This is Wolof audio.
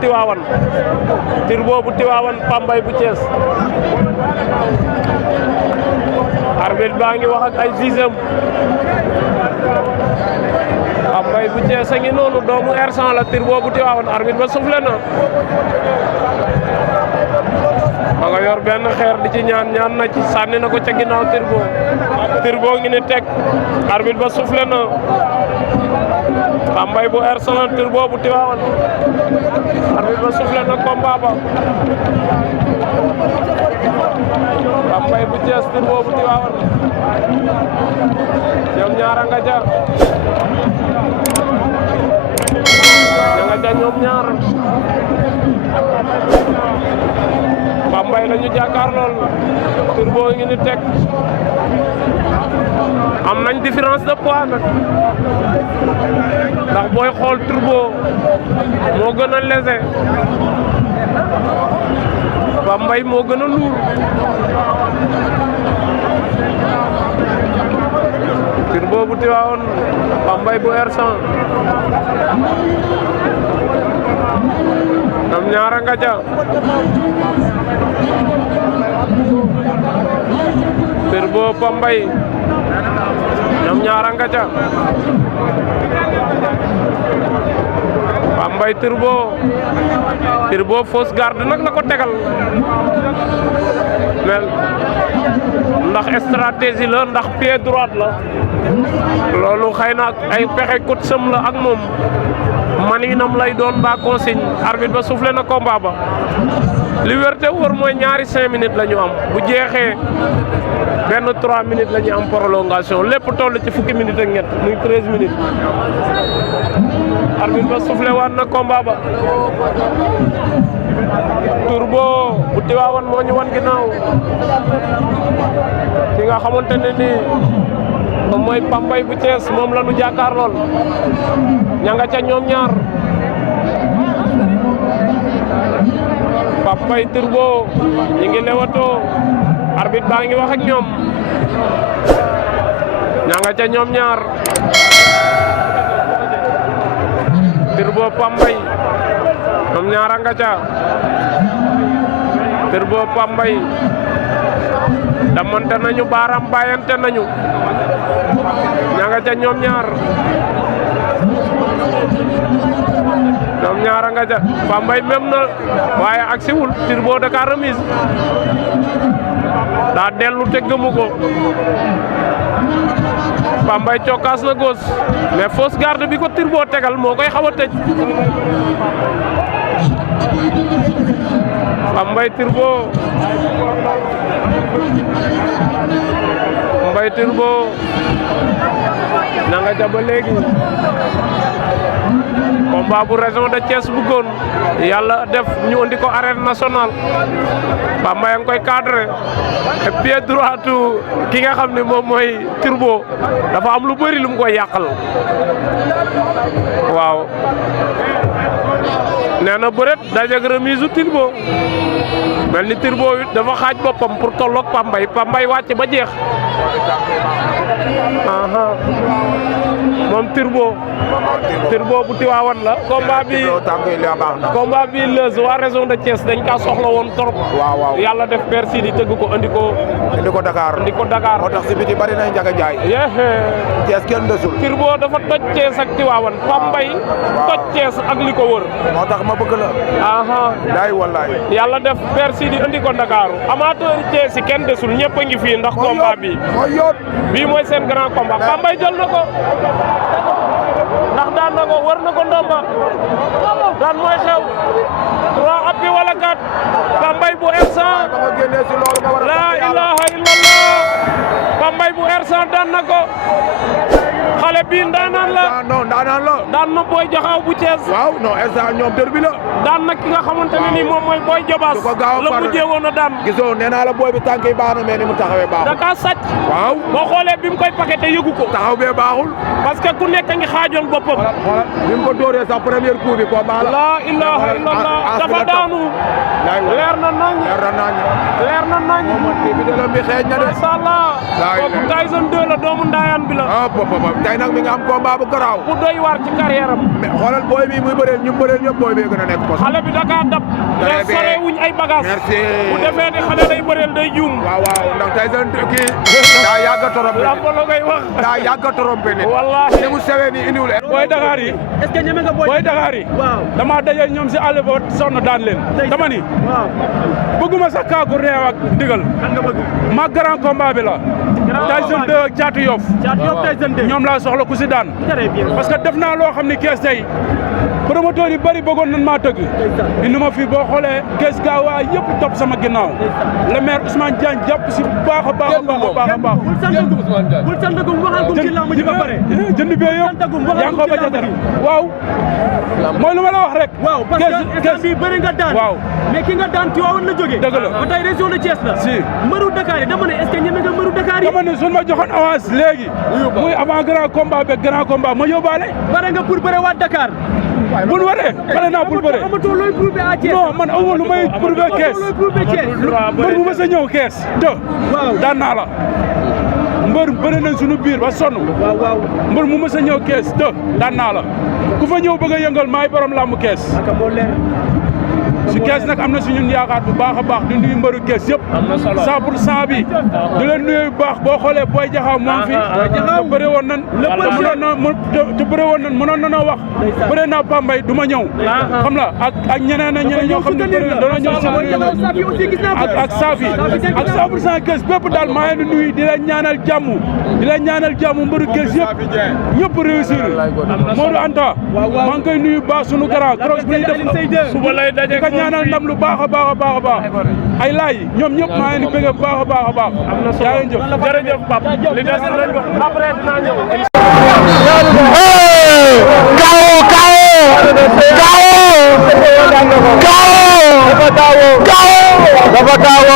Tivaouane Turbo bu Tivaouane Pambay bu Thiès arbitre baa ngi wax ak ay sixième Pambay bu Thiès a ngi noonu doomu R100 la Turbo bu Tivaouane arbitre ba soufflé na ma nga yor benn xeer di ci ñaan na ci sànni na ko ca ginnaaw Turbo ngi ne teg arbitre ba soufflé na Pambay bu R100 Turbo bu Tivaouane arbitre ba soufflé na combat ba Pambay bu Thiès Turbo bu Tivaouane ñoom ñaara nga ja ñoom ñaar Pambay la ñu jàkkaar lool Turbo ngi ni teg am nañ différence de poids nag ndax booy xool Turbo moo gën a léger Pambay moo gën a lourd Turbo bu Tivaouane Pambay bu R100 ñoom ñaara nga ja Turbo Pambay ñoom ñaara nga ja Pambay Turbo fausse garde nag la ko tegal mais ndax stratégie la ndax pied droite la loolu xëy na ay pexe coach sam la ak moom maninam lay doon ba consigne arbitre ba soufflé na combat ba li wér te wóor mooy ñaari 5 minutes la ñu am bu jeexee benn 3 minutes la ñu am prolongation lépp toll ci fukki minutes ak ñett muy 13 minutes arbitre ba soufflé waat na combat ba Turbo bu Tivaouane moo ñu wan ginnaaw ki nga xamante ne nii moom mooy Pambay bu Thiès moom la ñu jàkkaar lool ña nga ca ñoom ñaar Pambay Turbo ñi ngi lewatoo arbitre baa ngi wax ak ñoom ña nga ca ñoom ñaar Turbo Pambay ñoom ñaara nga ca Turbo Pambay damante nañu baaraam bàyyante nañu ña nga ca ñoom ñaar nga ca Pambay même na waaye ak siwul Turbo da ka remise daa dellu te gëmu ko Pambay cokkaas na gauche mais fausse garde bi ko Turbo tegal moo koy xaw a tëj Pambay Turbo na nga ja ba léegi combat bu région de Thiès bëggoon yàlla def ñu andi ko arène nationale Pambay a ngi koy cadré et pied droit ki nga xam ne moom mooy Turbo dafa am lu bëri lu mu koy yàqal waaw nee na bëret dajeg remise u Turbo mel ni Turbo it dafa xaaj boppam pour tolloog Pambay wàcc ba jeex moom Turbo bu Tivaouane la combat bi lëz waa région de Thiès dañ kaa soxla woon trop waaw yàlla def persi di tëgg ko andi ko Dakar moo tax si biti bari nañ Njaga Njaay Thiès kenn desul Turbo dafa toj Thiès ak Tivaouane Pambay toj Thiès ak li ko wër moo tax ma bëgg la daay wallaay yàlla def persi di andi ko Dakar amateur Thiès yi kenn desul ñëpp a ngi fii ndax combat bi bii mooy seen grand combat Pambay jël na ko ndax daan na ko wër na ko ndomba daan mooy xew 3 appuis wala 4 Pambay bu R100 la ilaha illallah Pambay bu R100 daan na ko xale bii ndaanaan la daan na Boy Jaxaaw bu Thiès waaw non R100 ñoom dër bi la daan na ki nga xamante ne nii moom mooy Boy Jobaas la mujjee woon a daan gisoo nee naa la booy bi tànk yi baax na mais ni mu taxawee baaxul da kaa sàcc waaw boo xoolee bi mu koy paqueté yëgu ko taxaw bee baaxul parce que ku nekk ngi xaajoon boppam xoolal bi mu ko dóoree sax premier coup bi ko baax la ilaha illallah dafa daanu leer na nañ moom bi de la mi xeeñ na de masha Allah kooku Tyson 2 la doomu ndaayaan bi la. tey nag mi nga am combat bu garaaw. bu doy waar ci carrière am. mais xoolal booy bi muy bëreel ñu bëreel ñëpp booy bee gën a nekk poste. xale bi da kaa dab. mais sore wuñ ay bagages. merci bu defee ne xale lay bëreel day juum. waaw ndax Tyson kii daa yàgg a trompé. lamb la koy wax. daa yàgg a trompé nit. wallaahi ni mu sewee nii indiwul. booy Dakar yi. est-ce que ñeme nga booy Dakar yi. waaw dama daje ñoom si àll ba sonn daan leen. dama ni. waaw bëgguma sax kaaku réew ak ndigal. kan nga bëgg. ma grand combat bi la. Tyson 2 ak Caatu Yoff. Caatu Yoff Tyson 2. ñoom laa soxla ku si daan. très bien. parce que def naa loo xam ni kees tey promoteur yi bëri bëggoon nañ maa tëgg. indi ma fii boo xoolee kees gaa waa yëpp topp sama ginnaaw. le maire Ousmane Diagne jàpp si baax a baax a baax a baax. bul santagum waxal gum ci lamb ji ba pare. jënd bee yëpp yaa ngi ko ba jatar waaw mooy lu ma la wax rek. waaw parce que instant bii bëri nga daan. waaw mais ki nga daan Tivaouane la jógee. dëgg la ba tey région de Thiès la. si mbëru Dakar yi dama ne est-ce que ñeme nga mbëru Dakar yi. dama ne suñ ma joxoon avance léegi. muy avant grand combat beeg grand combat ma yóbbaale. bare nga pour bëre waa Dakar. bu nu waree bare naa pour bëre. amatoo looy prouvé à Thiès. non man amul lu may prouvé kees. amatoo looy prouvé Thiès. mbër bu ma sa ñëw kees. waaw daan naa la. mbër bëri nañ suñu biir ba sonn. waaw mbër mu mës a ñëw kees daan naa la ku fa ñëw bëgg a yëngal maay borom làmb kees. si kees nag am na si ñun yaakaar bu baax a baax di nuyu mbëru kees yëpp. am na solo 100% bi. di leen nuyu bu baax boo xoolee booy jaxaaw moom fi. te bëre woon nan. te bëre woon nan mënoon nanoo wax. bëre naa Pambay du ma ñëw. xam la ak ñeneen ak ñeneen ñoo xam ne bëri na dana ñëw ak Safi ak 100% kees bépp daal maa ngi nuyu di leen ñaanal jàmm mbëru kees yëpp ñëpp réussir Modou Anta maa ngi koy nuyu baax sunu grand cross bi ñuy def suba lay daje di ko ñaanal ndam lu baax a baax ay laay ñoom ñëpp maa ngi bëgg bu baax a baax yaa ngi jëf jërëjëf Pape li des nañ ko après dinaa ñëw dafa kawo